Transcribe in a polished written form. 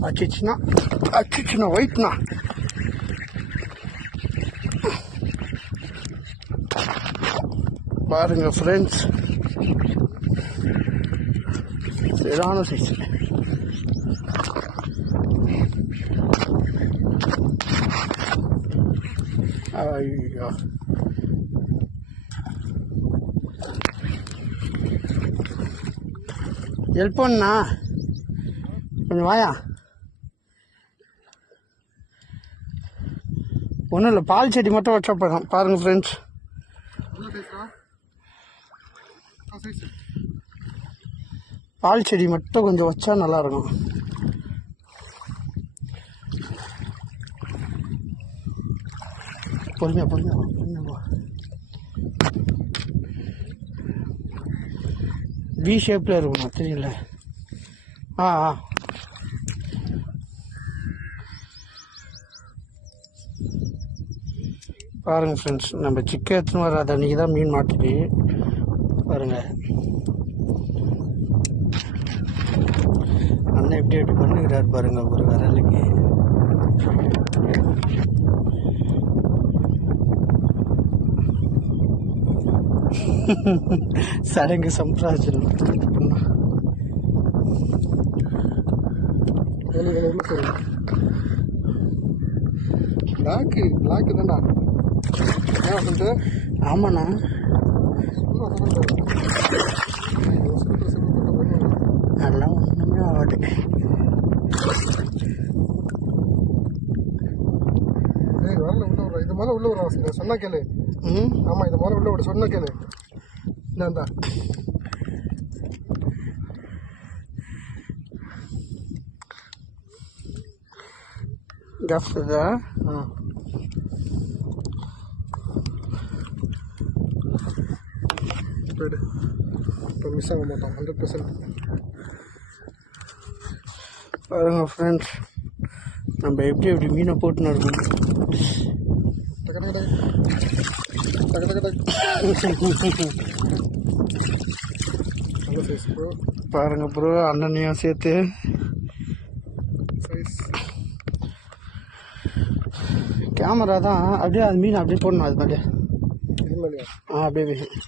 அச்சிச்சுனா ஒயிட்ண்ணா. பாருங்க ஃப்ரெண்ட்ஸ், சரியான சைஸ். ஐயோ, ஹெல்ப் பண்ணா கொஞ்சம் வாயா. ஒன்றும் இல்லை, பால் செடி மட்டும் வச்சா போதும். பாருங்கள் ஃப்ரெண்ட்ஸ், பால் செடி மட்டும் கொஞ்சம் வச்சா நல்லாயிருக்கும். பொறுமையா வி ஷேப்பில் இருக்கணும், தெரியல. பாருங்கள் ஃப்ரெண்ட்ஸ், நம்ம சிக்கன் எடுத்துன்னு வராத அன்றைக்கி தான் மீன் மாட்டுது. பாருங்கள் அண்ணன் எப்படி பண்ணுகிறார் பாருங்கள் ஒரு விரலுக்கு. சடங்கு சம்பிரதாயம். பிளாக்கு தான்டா. ஆமாண்ணா, அதெல்லாம் ஒன்றுமே ஆகாது. இது மேலே உள்ள ஒரு சொன்னா கேளு. ஆமாம், இது மேலே உள்ள ஒரு சொன்ன கேளு. இந்தாண்டா கஃப்தா. இப்போ மிஸ் ஆக மாட்டோம் 100%. பாருங்க ஃப்ரெண்ட்ஸ், நம்ம எப்படி மீனை போட்டுன்னு இருக்கோம். பாருங்க ப்ரோ, அண்ணனையும் சேர்த்து கேமரா தான். அப்படியே அது மீன் அப்படியே போடணும். அது மாதிரியே அப்படியே